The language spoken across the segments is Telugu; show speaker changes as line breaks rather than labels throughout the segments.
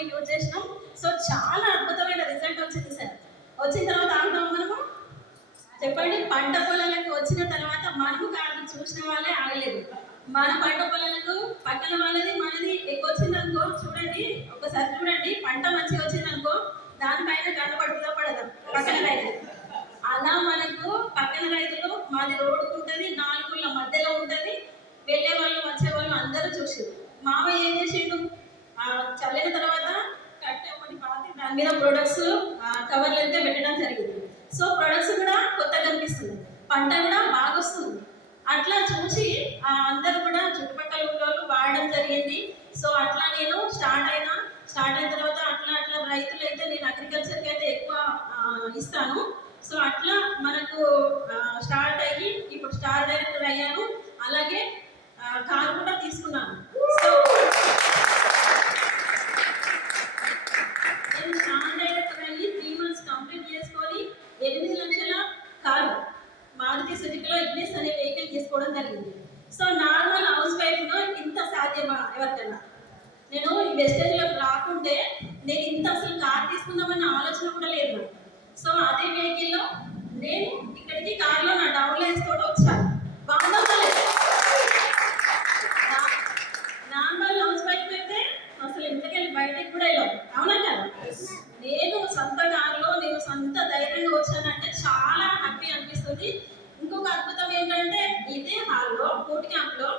మాత్రమే యూజ్ చేసినాం. సో చాలా అద్భుతమైన రిజల్ట్ వచ్చింది సార్. వచ్చిన తర్వాత ఆగుతాం మనము. చెప్పండి పంట పొలాలకు వచ్చిన తర్వాత మనము కాదు చూసిన వాళ్ళే ఆగలేదు. మన పంట పొలాలకు పక్కన వాళ్ళది మనది ఎక్కువ వచ్చిందనుకో చూడండి ఒకసారి చూడండి పంట మంచిగా వచ్చిందనుకో దానిపైన కనబడుతుందా పడదా పక్కన రైతు. అలా మనకు పక్కన రైతులు మాది రోడ్డు ఉంటుంది నాలుగుల మధ్యలో ఉంటుంది. వెళ్ళే వాళ్ళు వచ్చే వాళ్ళు అందరూ చూసారు మామయ్య ఏం చేసిండు? చల్లిన తర్వాత కట్ ఒకటి పాతి దాని మీద ప్రొడక్ట్స్ కవర్లు అయితే పెట్టడం జరిగింది. సో ప్రొడక్ట్స్ కూడా కొత్తగా కనిపిస్తుంది. పంట కూడా బాగా వస్తుంది. అట్లా చూసి అందరూ కూడా చుట్టుపక్కల ఊళ్ళో వాడడం జరిగింది. సో అట్లా నేను స్టార్ట్ అయినా స్టార్ట్ అయిన తర్వాత అట్లా అట్లా రైతులు అయితే నేను అగ్రికల్చర్కి అయితే ఎక్కువ ఇస్తాను. సో అట్లా మనకు స్టార్ట్ అయ్యి ఇప్పుడు స్టార్ డైరెక్టర్ అయ్యాను. అలాగే కారు కూడా తీసుకున్నాను. సో నేను స్టార్ డైరెక్టర్ అయ్యి త్రీ మంత్స్ కంప్లీట్ చేసుకొని ఎనిమిది లక్షల కారు మారుతి సుజుకిలో ఇగ్నిస్ అనే వెహికల్ తీసుకోవడం జరిగింది సో నార్మల్ హౌస్ వైఫ్లో ఇంత సాధ్యమా ఎవరికైనా నేను ఈ వెస్టేజ్లోకి రాకుంటే నేను ఇంత అసలు కార్ తీసుకుందామన్న ఆలోచన కూడా లేదు నాకు. సో అదే వెహికల్లో నేను ఇక్కడికి కార్లో నా డౌన్ లైన్స్ తోటి వచ్చాను బాగుందా లేదా? నా- నార్మల్ హౌస్ వైఫ్ అయితే అసలు ఇంతకెళ్ళి బయటకు కూడా వెళ్ళాం అవునా కదా నేను సొంత కారులో నేను సొంత ధైర్యంగా వచ్చానంటే చాలా హ్యాపీ అనిపిస్తుంది ఇంకొక అద్భుతం ఏంటంటే ఇదే హాల్లో బూట్ క్యాంప్లో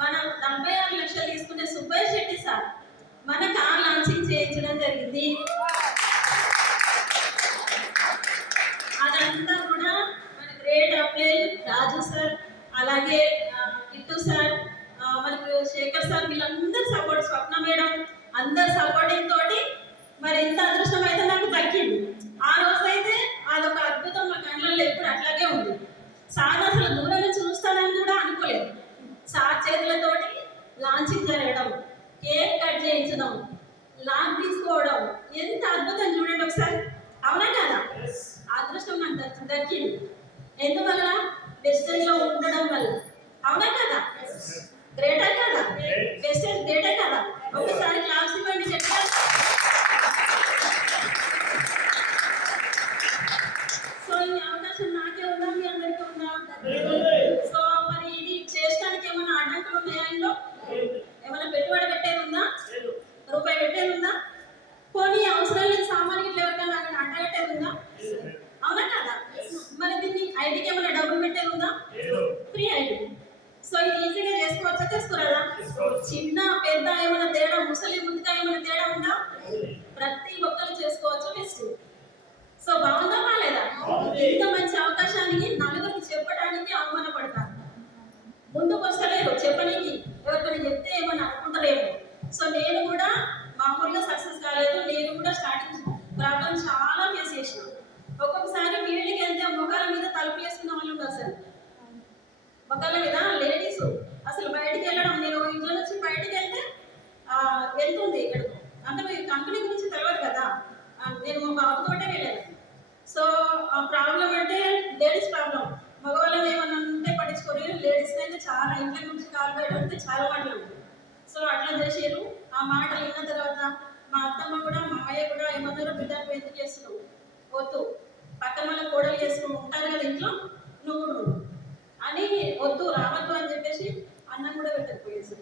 మన నలభై ఆరు లక్షలు తీసుకునే సుబ్బయ్య శెట్టి సార్ మన కార్ లాంచింగ్ చేయించడం జరిగింది అదంతా కూడా మన గ్రేట్ అప్లైల్ రాజు సార్ అలాగే ఆ, కిట్టు సార్ ఆ, మనకు శేఖర్ సార్ వీళ్ళందరూ సపోర్ట్ స్వప్న మేడం అందరు సపోర్టింగ్ తోటి మరి ఇంత అదృష్టం అయితే నాకు దక్కింది ఆ రోజు అయితే అదొక అద్భుతం మా కళ్ళల్లో ఎప్పుడు అట్లాగే ఉంది సార్ అసలు దూరం నుంచి చూస్తానని కూడా అనుకోలేదు సార్ చేతులతోటి లాంచింగ్ జరగడం కేక్ కట్ చేయించడం లాంగ్ తీసుకోవడం ఎంత అద్భుతం చూడండి ఒకసారి అవునా కదా అదృష్టం నాకు దక్కి- దక్కింది ఎందువల్ల వెస్టేజ్ లో ఉండడం వల్ల. అవునా కదా? గ్రేటా కదా? వెస్టేజ్ గ్రేటా కదా? ఒకసారి క్లాప్స్ ఇవ్వండి చెప్పారు సో ఈ అవకాశం నాకే ఉందా మీ అందరికీ ఉందా సో మరి ఇది చేయడానికి ఏమైనా అడ్డంకులు ఉన్నాయా ఇందులో ఏమైనా పెట్టుబడి పెట్టేది ఉందా రూపాయి పెట్టేది ఉందా పోనీ అవసరం లేని సామాన్యులు ఇట్లా ఎవరికైనా అక్కడ అడ్డగట్టేది ఉందా అవునా కదా మరి దీన్ని ఐడికి ఏమైనా డబ్బులు పెట్టేది ఉందా ఫ్రీ ఐడి సో ఇది ఈజీగా చేసుకోవచ్చా చేసుకోరాదా చిన్న పెద్ద ఏమైనా తేడా ముసలి ముందుగా ఏమైనా తేడా ఉందా ప్రతి ఒక్కరు చేసుకోవచ్చు బెస్ట్ సో బాగుందా బాగాలేదా ఇంత మంచి అవకాశానికి నలుగురికి చెప్పడానికి అవమానపడతారు ముందుకు వస్తలేరు చెప్పనీకి ఎవరికైనా చెప్తే ఏమని అనుకుంటారేమో సో నేను కూడా మామూలుగా సక్సెస్ కాలేదు నేను కూడా స్టార్టింగ్ ప్రాబ్లం చాలా ఫేస్ చేసిన ఒక్కొక్కసారి ఫీల్డ్కి వెళ్తే ముఖాల మీద తలుపు వేసుకున్న వాళ్ళు ఉన్నారు సార్ ముఖాల మీద లేడీస్ అసలు బయటికి వెళ్ళడం నేను ఇంట్లో నుంచి బయటికి వెళ్తే ఆ, వెళ్తుంది ఇక్కడికి అంటే మీ కంపెనీ గురించి తెలియదు కదా ఆ, నేను మా బాబుతోటే వెళ్ళాను సో ఆ ప్రాబ్లం అంటే లేడీస్ ప్రాబ్లం మగవాళ్ళని ఏమన్నా ఉంటే పట్టించుకోరు లేడీస్ అయితే చాలా ఇంట్లో నుంచి కాలు బయట ఉంటే చాలా మాటలు ఉంటాయి సో అట్లా చేసారు ఆ మాటలు విన్న తర్వాత మా అత్తమ్మ కూడా మా అయ్య కూడా ఏమన్నారు బిడ్డకు ఎందుకు చేస్తున్నావు వద్దు. పక్కన వాళ్ళ కోడలు చేసుకుని ఉంటారు కదా ఇంట్లో? నువ్వు నువ్వు అని వద్దు రావద్దు అని చెప్పేసి అన్నం కూడా పెట్టకపోయేసి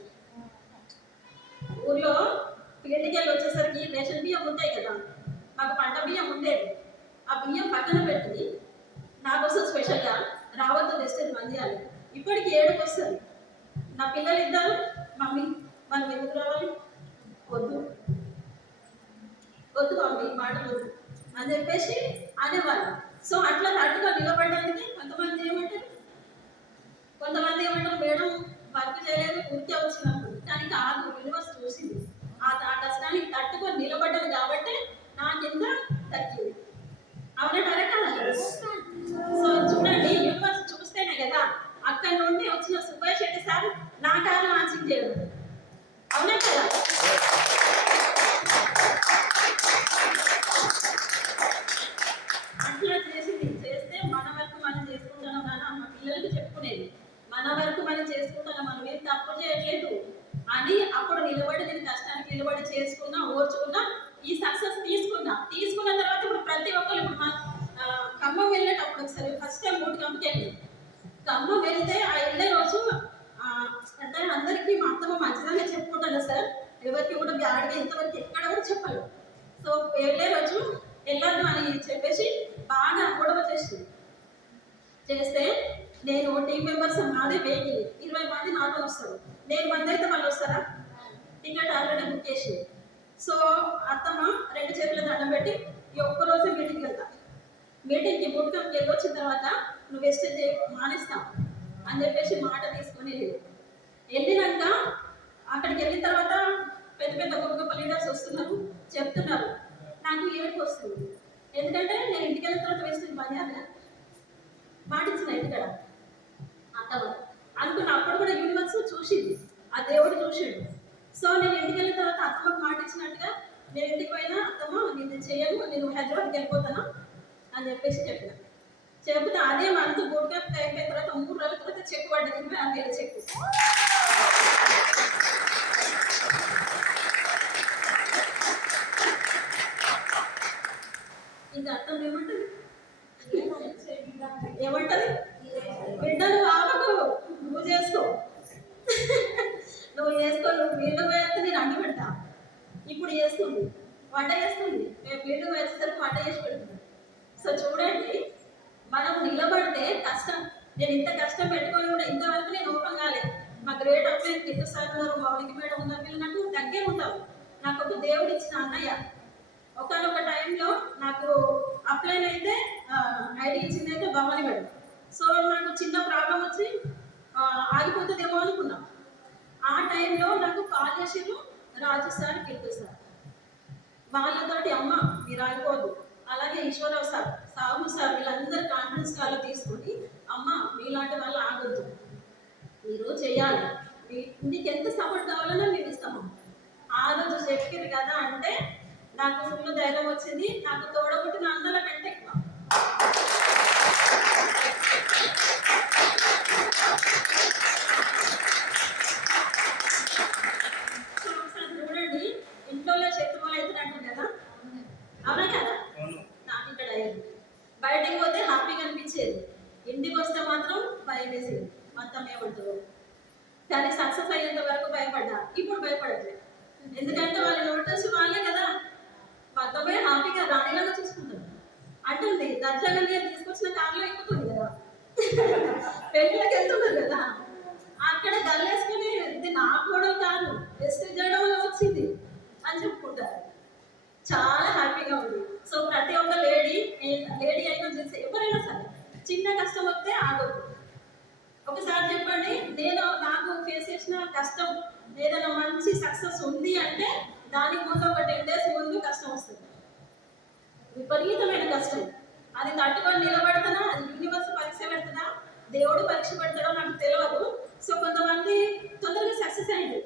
ఊర్లో ఫీల్డ్కి వచ్చేసరికి రేషన్ బియ్యం ఉంటాయి కదా? మాకు పంట బియ్యం ఉండేది. ఆ బియ్యం పక్కన పెట్టి నా కోసం స్పెషల్గా రావద్దు వెస్టేజ్ మంది చేయాలి. ఇప్పటికి ఏడుకు వస్తుంది నా పిల్లలు ఇద్దరు మమ్మీ మనం ఎందుకు రావాలి? వద్దు. వద్దు మమ్మీ మాట వద్దు అని చెప్పేసి అనేవాళ్ళు. సో అట్లా తట్టుగా నిలబడడానికి కొంతమంది ఏమంటారు? కొంతమంది ఏమంటారు? మేడం పంపించండి ఖమ్మం వెళ్తే ఆ వెళ్ళే రోజు అంటే అందరికీ మా అత్తమ్మ మంచిదని చెప్పుకుంటాను సార్. ఎవరికి కూడా గ్యారంటీ ఇంతవరకు ఎక్కడ కూడా చెప్పాలి సో వెళ్ళే రోజు వెళ్ళాను అని చెప్పేసి బాగా గొడవ చేసింది. చేస్తే నేను టీం మెంబర్స్ నాదే వెహికల్ ఇరవై మంది నాతో వస్తారు. నేను మంది అయితే వాళ్ళు వస్తారా? టికెట్ ఆల్రెడీ బుక్ చేసి సో అత్తమ్మ రెండు చేతుల దండం పెట్టి ఒక్కరోజే మీటింగ్కి వెళ్తా మీటింగ్కి బుట్ వెళ్ళి వచ్చిన తర్వాత నువ్వు వెస్టేజ్ మానేస్తావు అని చెప్పేసి మాట తీసుకొని లేదు వెళ్ళినాక అక్కడికి వెళ్ళిన తర్వాత పెద్ద పెద్ద గొప్ప గొప్ప లీడర్స్ వస్తున్నారు చెప్తున్నారు. నాకు ఏడుపు వస్తుంది. ఎందుకంటే నేను ఇంటికి వెళ్ళిన తర్వాత వెస్టేజ్ పని పాటించిన ఇంటికాడ అంతవరకు అనుకున్న అప్పుడు కూడా యూనివర్స్ చూసింది. ఆ దేవుడు చూసిండు సో నేను ఇంటికి వెళ్ళిన తర్వాత అత్తమ్మకు మాట ఇచ్చినట్టుగా నేను ఇంటికి పోయినా అత్తమ్మ నేను చేయను నేను హైదరాబాద్కి వెళ్ళిపోతాను అని చెప్పేసి చెప్పిన. చెప్పిన అదే మంత్ బోట్ అయిపోయిన తర్వాత మూడు రోజుల తర్వాత చెక్ పడ్డది ఇరవై ఆరు వేల చెక్ ఇంకా అర్థం ఏమంటది? ఏమంటది? బిడ్డలు ఆపకు. నువ్వు చేసుకో. నువ్వు చేసుకో నువ్వు వీళ్ళు పోయేస్తే నేను అండి పెడతా. ఇప్పుడు చేస్తుంది. వంట చేస్తుంది. మేము వీళ్ళు వేసేసరికి వంట చేసి పెడుతుంది. సో చూడండి మనం నిలబడితే కష్టం. నేను ఇంత కష్టం పెట్టుకొని కూడా ఇంతవరకు నేను ఓపెన్ కాలేదు. మా గ్రేట్ అప్లైన్ కింద సార్ ఉన్నారు మౌలిక మేడం ఉన్నారు వీళ్ళు నాకు దగ్గర ఉంటారు. నాకు ఒక దేవుడు ఇచ్చిన అన్నయ్య. ఒకనొక టైంలో నాకు అప్లైన్ అయితే ఐడి ఇచ్చింది అయితే భవాని మేడం. సో నాకు చిన్న ప్రాబ్లం వచ్చి ఆగిపోతుందేమో అనుకున్నాం. ఆ టైంలో నాకు కాల్ చేసిర్రు రాజు సార్ కిట్టు సార్. వాళ్ళతోటి అమ్మ మీరు ఆగిపోదు అలాగే ఈశ్వరరావు సార్. సాహు సార్ వీళ్ళందరూ కాన్ఫరెన్స్ కాల్లో తీసుకొని అమ్మ మీలాంటి వాళ్ళు ఆగొద్దు. మీరు చేయాలి. మీకు ఎంత సపోర్ట్ కావాలన్నా మేము ఇస్తాము. ఆ రోజు చెప్పారు కదా అంటే నాకు ఫుల్ ధైర్యం వచ్చింది. నాకు తోడబుట్టిన అందల కంటే ఎక్కువ సో ఒకసారి చూడండి ఇంట్లో శత్రువులు అయితే అంటుంది కదా అవునా కదా నాకు ఇక్కడ అయ్యింది బయటకు పోతే హ్యాపీగా అనిపించేది ఇంటికి వస్తే మాత్రం భయం వేసేది మొత్తం ఏమంటారు కానీ సక్సెస్ అయ్యేంత వరకు భయపడ్డా ఇప్పుడు భయపడట్లేదు ఎందుకంటే వాళ్ళ నోటీస్ వాళ్ళే కదా మొత్తమే హ్యాపీగా రాణిలాగా చూసుకుంటారు అంటుంది నేను తీసుకొచ్చిన కార్లో ఎక్కుతుంది కదా. పెళ్ళిళ్ళకి వెళ్తున్నారు కదా. అక్కడ గల్లేసుకుని ఇది నా కూడా కాదు బెస్ట్ జడంలో వచ్చింది అని చెప్పుకుంటారు. చాలా హ్యాపీగా ఉంది. సో ప్రతి ఒక్క లేడీ లేడీ అయినా చేసే ఎవరైనా సరే చిన్న కష్టం వస్తే ఆగదు. ఒకసారి చెప్పండి నేను నాకు ఫేస్ చేసిన కష్టం ఏదైనా మంచి సక్సెస్ ఉంది అంటే దానికి ముందు ఒక టెన్ డేస్ ముందు కష్టం వస్తుంది. విపరీతమైన కష్టం. అది తట్టుకొని నిలబడుతున్నా అది యూనివర్స్ పరీక్ష పెడుతున్నా దేవుడు పరీక్ష పెడతాడో నాకు తెలియదు సో కొంతమంది తొందరగా సక్సెస్ అయింది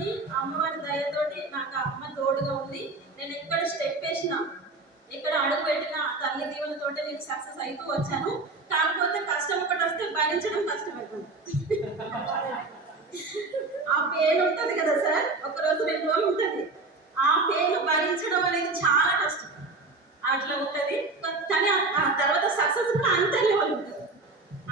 ఇప్పటికీ అమ్మవారి దయతోటి నాకు అమ్మ తోడుగా ఉంది. నేను ఎక్కడ స్టెప్ వేసినా ఎక్కడ అడుగు పెట్టినా తల్లి దీవెనతోటి నేను సక్సెస్ అవుతూ వచ్చాను. కాకపోతే కష్టం ఒకటి వస్తే భరించడం కష్టమవుతుంది ఆ పెయిన్ ఉంటుంది కదా సార్? ఒక రోజు రెండు రోజులు ఉంటుంది ఆ పెయిన్ భరించడం అనేది చాలా కష్టం అట్లా ఉంటుంది కానీ ఆ- ఆ తర్వాత సక్సెస్ కూడా అంతే లెవెల్ ఉంటుంది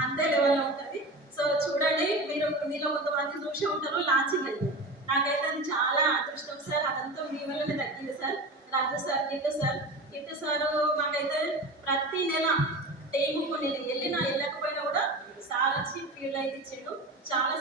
అంతే లెవెల్లో ఉంటుంది సో చూడండి మీరు మీలో కొంతమంది చూసే ఉంటారు లాంచింగ్ అయితే నాకైతే అది చాలా అదృష్టం సార్ అదంతా మీ వల్లనే దక్కింది sir Raju sir Kittu sir Kittu sir మాకైతే ప్రతి నెల టీముకు నేను వెళ్ళినా వెళ్ళకపోయినా కూడా సార్ వచ్చి ఫీల్ అయితే చెడు చాలా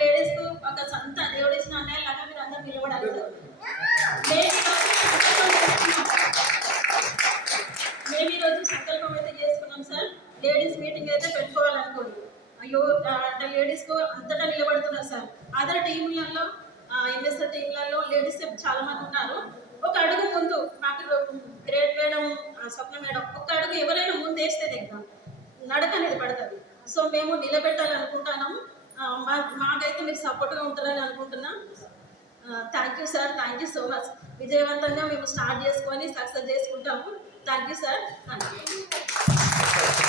లేడీస్ ఒక సొంత దేవుడు ఇచ్చిన అన్నయ్య మీరు అందరూ నిలబడగలరు మేము ఈరోజు సంకల్పం అయితే చేసుకున్నాం సార్. లేడీస్ మీటింగ్ అయితే పెట్టుకోవాలనుకోండి. అయ్యో అంటే లేడీస్కు అంతటా నిలబడుతున్నారు సార్. అదర్ టీంలలో ఎంఎస్ఆర్ టీంలలో లేడీస్ చాలా మంది ఉన్నారు. ఒక అడుగు ముందు నాకు గ్రేట్ మేడం స్వప్న మేడం ఒక అడుగు ఎవరైనా ముందు వేస్తే దగ్గర నడక అనేది పడుతుంది. సో మేము నిలబెట్టాలనుకుంటున్నాము. మాకైతే మీరు సపోర్ట్గా ఉంటారని అనుకుంటున్నా. Thank you sir thank you so much విజయవంతంగా మేము స్టార్ట్ చేసుకొని సక్సెస్ చేసుకుంటాము. Thank you sir thank you